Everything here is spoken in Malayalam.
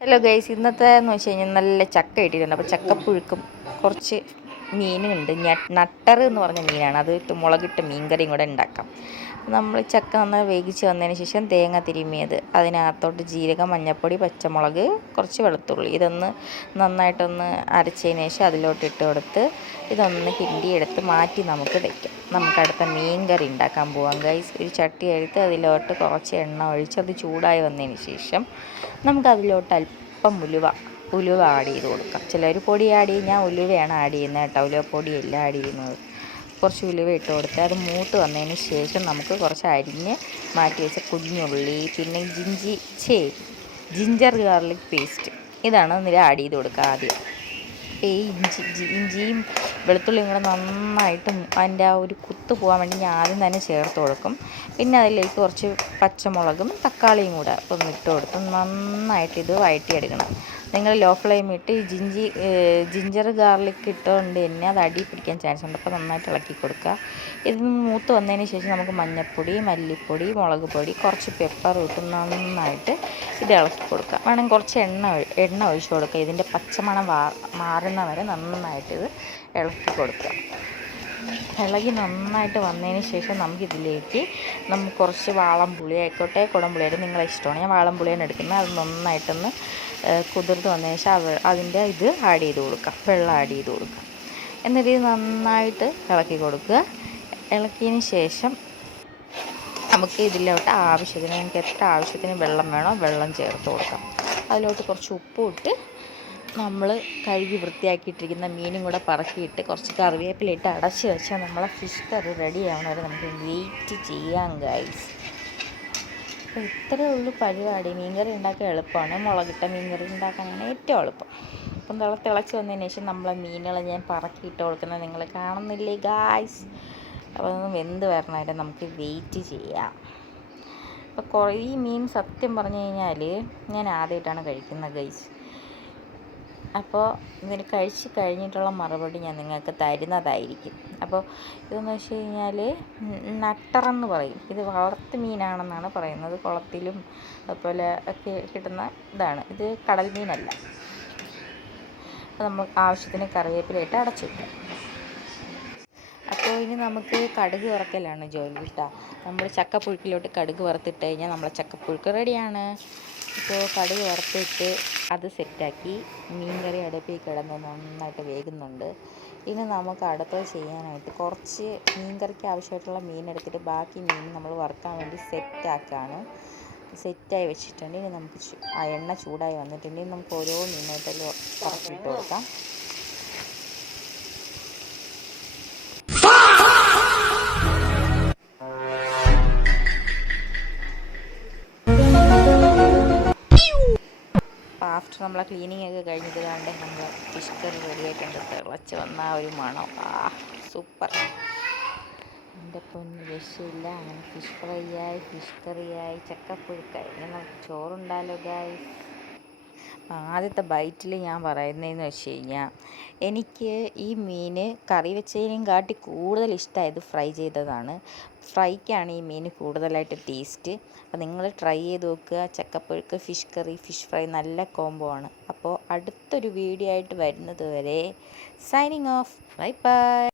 ഹലോ ഗൈസ്, ഇന്നത്തേന്ന് വെച്ച് കഴിഞ്ഞാൽ നല്ല ചക്ക ഇട്ടിട്ടുണ്ട്. അപ്പോൾ ചക്കപ്പുഴുക്കും കുറച്ച് മീനുണ്ട്. നട്ടർ എന്ന് പറഞ്ഞ മീനാണ്. അത് ഇട്ട് മുളകിട്ട് മീൻകറിയും കൂടെ ഉണ്ടാക്കാം. നമ്മൾ ചക്ക നന്നായി വേവിച്ച് വന്നതിന് ശേഷം തേങ്ങ തിരുമ്മിയത്, അതിനകത്തോട്ട് ജീരകം, മഞ്ഞൾപ്പൊടി, പച്ചമുളക്, കുറച്ച് വെളുത്തുള്ളി, ഇതൊന്ന് നന്നായിട്ടൊന്ന് അരച്ചതിന് ശേഷം അതിലോട്ട് ഇട്ട് കൊടുത്ത് ഇതൊന്ന് കിണ്ടിയെടുത്ത് മാറ്റി നമുക്ക് വയ്ക്കാം. നമുക്ക് അടുത്ത മീൻകറി ഉണ്ടാക്കാൻ പോവാം ഗൈസ്. ഒരു ചട്ടി എടുത്ത് അതിലോട്ട് കുറച്ച് എണ്ണ ഒഴിച്ച് അത് ചൂടായി വന്നതിന് ശേഷം നമുക്കതിലോട്ട് അല്പം ഉലുവ ആഡ് ചെയ്ത് കൊടുക്കാം. ചിലർ പൊടി ആഡ് ചെയ്യും, ഞാൻ ഉലുവയാണ് ആഡ് ചെയ്യുന്നത് കേട്ടോ. ഉലുവ പൊടിയല്ല ആഡ് ചെയ്യുന്നത്. കുറച്ച് ഉലുവ ഇട്ട് കൊടുത്ത് അത് മൂത്ത് വന്നതിന് ശേഷം നമുക്ക് കുറച്ച് അരിഞ്ഞ് മാറ്റി വെച്ച കുഞ്ഞുള്ളി, പിന്നെ ജിഞ്ചർ ഗാർലിക് പേസ്റ്റ്, ഇതാണ് ഇതിൽ ആഡ് ചെയ്ത് കൊടുക്കുക ആദ്യം. ഈ ഇഞ്ചിയും വെളുത്തുള്ളിയും കൂടെ നന്നായിട്ട് അതിൻ്റെ ആ ഒരു കുത്ത് പോകാൻ വേണ്ടി ഞാൻ ആദ്യം തന്നെ ചേർത്ത് കൊടുക്കും. പിന്നെ അതിലേക്ക് കുറച്ച് പച്ചമുളകും തക്കാളിയും കൂടെ ഒന്ന് ഇട്ട് കൊടുത്ത് നന്നായിട്ട് ഇത് വഴറ്റിയെടുക്കണം. നിങ്ങൾ ലോ ഫ്ലെയിം ഇട്ട് ജിഞ്ചർ ഗാർലിക് ഇട്ടുകൊണ്ട് തന്നെ അത് അടി പിടിക്കാൻ ചാൻസ് ഉണ്ട്. അപ്പോൾ നന്നായിട്ട് ഇളക്കി കൊടുക്കുക. ഇത് മൂത്ത് വന്നതിന് ശേഷം നമുക്ക് മഞ്ഞൾപ്പൊടി, മല്ലിപ്പൊടി, മുളക് പൊടി, കുറച്ച് പെപ്പർ ഇട്ട് നന്നായിട്ട് ഇത് ഇളക്കി കൊടുക്കുക. വേണമെങ്കിൽ കുറച്ച് എണ്ണ ഒഴിച്ച് കൊടുക്കുക. ഇതിൻ്റെ പച്ചമണം മാറുന്ന വരെ നന്നായിട്ട് ഇത് ഇളക്കി കൊടുക്കുക. ഇളകി നന്നായിട്ട് വന്നതിന് ശേഷം നമുക്കിതിലേക്ക് കുറച്ച് വാളംപുളി ആയിക്കോട്ടെ കുടംപുളിയായിട്ട് നിങ്ങളെ ഇഷ്ടമാണ്. ഞാൻ വാളംപുളിയാണ് എടുക്കുന്നത്. അത് നന്നായിട്ടൊന്ന് കുതിർത്ത് വന്നതിന് ശേഷം അതിൻ്റെ ഇത് ആഡ് ചെയ്ത് കൊടുക്കുക, വെള്ളം ആഡ് ചെയ്ത് കൊടുക്കുക. എന്നിട്ട് ഇത് നന്നായിട്ട് ഇളക്കി കൊടുക്കുക. ഇളക്കിയതിന് ശേഷം നമുക്ക് ഇതിലോട്ട് ആവശ്യത്തിന്, നിങ്ങൾക്ക് എത്ര ആവശ്യത്തിന് വെള്ളം വേണോ വെള്ളം ചേർത്ത് കൊടുക്കാം. അതിലോട്ട് കുറച്ച് ഉപ്പും ഇട്ട് നമ്മൾ കഴുകി വൃത്തിയാക്കിയിട്ടിരിക്കുന്ന മീനും കൂടെ പറക്കിയിട്ട് കുറച്ച് കറിവേപ്പിലിട്ട് അടച്ച് വെച്ചാൽ നമ്മളെ ഫിഷ് കറി റെഡി ആവണ വരെ നമുക്ക് വെയിറ്റ് ചെയ്യാം ഗൈസ്. അപ്പോൾ ഇത്രയേ ഉള്ളൂ പരിപാടി. മീൻകറി ഉണ്ടാക്കാൻ എളുപ്പമാണ്. മുളകിട്ട മീൻകറി ഉണ്ടാക്കാനാണ് ഏറ്റവും എളുപ്പം. അപ്പം തിളച്ച് വന്നതിന് ശേഷം നമ്മളെ മീനുകൾ ഞാൻ പറക്കിയിട്ട് കൊടുക്കുന്നത് നിങ്ങൾ കാണുന്നില്ലേ ഗൈസ്. അപ്പോൾ അതൊന്ന് വെന്ത് വരണവരെ നമുക്ക് വെയിറ്റ് ചെയ്യാം. അപ്പോൾ ഈ മീൻ സത്യം പറഞ്ഞു കഴിഞ്ഞാൽ ഞാൻ ആദ്യമായിട്ടാണ് കഴിക്കുന്നത് ഗൈസ്. അപ്പോൾ ഇതിന് കഴിച്ച് കഴിഞ്ഞിട്ടുള്ള മറുപടി ഞാൻ നിങ്ങൾക്ക് തരുന്നതായിരിക്കും. അപ്പോൾ ഇതെന്ന് വെച്ച് കഴിഞ്ഞാൽ നട്ടറെന്ന് പറയും. ഇത് വളർത്ത് മീനാണെന്നാണ് പറയുന്നത്. കുളത്തിലും അതുപോലെ ഒക്കെ കിട്ടുന്ന ഇതാണ്. ഇത് കടൽ മീനല്ല. അപ്പോൾ നമ്മൾ ആവശ്യത്തിന് കറിവേപ്പിലയിട്ട് അടച്ചു വയ്ക്കാം. അപ്പോൾ ഇനി നമുക്ക് കടുക് വറക്കലാണ് ജോലി കേട്ടോ. നമ്മൾ ചക്കപ്പുഴുക്കിലോട്ട് കടുക് വറുത്തിട്ട് കഴിഞ്ഞാൽ നമ്മളെ ചക്കപ്പുഴുക്ക് റെഡിയാണ്. ഇപ്പോൾ കടുക് വറുത്തിട്ട് അത് സെറ്റാക്കി. മീൻകറി അടുപ്പിൽ കിടന്ന് നന്നായിട്ട് വേകുന്നുണ്ട്. ഇനി നമുക്ക് അടുത്തത് ചെയ്യാനായിട്ട് കുറച്ച് മീൻകറിക്ക് ആവശ്യമായിട്ടുള്ള മീൻ എടുത്തിട്ട് ബാക്കി മീൻ നമ്മൾ വറുക്കാൻ വേണ്ടി സെറ്റാക്കുകയാണ്. സെറ്റായി വെച്ചിട്ടുണ്ട്. ഇനി നമുക്ക് ആ എണ്ണ ചൂടായി വന്നിട്ടുണ്ട്. ഇനി നമുക്ക് ഓരോ മീനായിട്ട് വറക്കിയിട്ട് കൊടുക്കാം. ആഫ്റ്റർ നമ്മളെ ക്ലീനിങ് ഒക്കെ കഴിഞ്ഞത് കണ്ട് നമ്മൾ ഫിഷ് കറി റെഡി ആയിട്ടുണ്ട്. തിളച്ച് വന്ന ഒരു മണം, സൂപ്പർ. എൻ്റെ പൊന്ന് രക്ഷയില്ല. അങ്ങനെ ഫിഷ് ഫ്രൈ ആയി, ഫിഷ് കറിയായി, ചക്കപ്പുഴുക്കായി. ഇനി നമുക്ക് ചോറുണ്ടാലോ ഗൈസ്. ആദ്യത്തെ ബൈറ്റിൽ ഞാൻ പറയുന്നതെന്ന് വെച്ച് കഴിഞ്ഞാൽ എനിക്ക് ഈ മീൻ കറി വെച്ചതിനും കാട്ടി കൂടുതൽ ഇഷ്ടമായത് ഫ്രൈ ചെയ്തതാണ്. ഫ്രൈക്കാണ് ഈ മീൻ കൂടുതലായിട്ട് ടേസ്റ്റ്. അപ്പോൾ നിങ്ങൾ ട്രൈ ചെയ്ത് നോക്കുക. ചക്കപ്പുഴുക്ക്, ഫിഷ് കറി, ഫിഷ് ഫ്രൈ നല്ല കോംബോ ആണ്. അപ്പോൾ അടുത്തൊരു വീഡിയോ ആയിട്ട് വരുന്നത് വരെ സൈനിങ് ഓഫ്. Bye bye.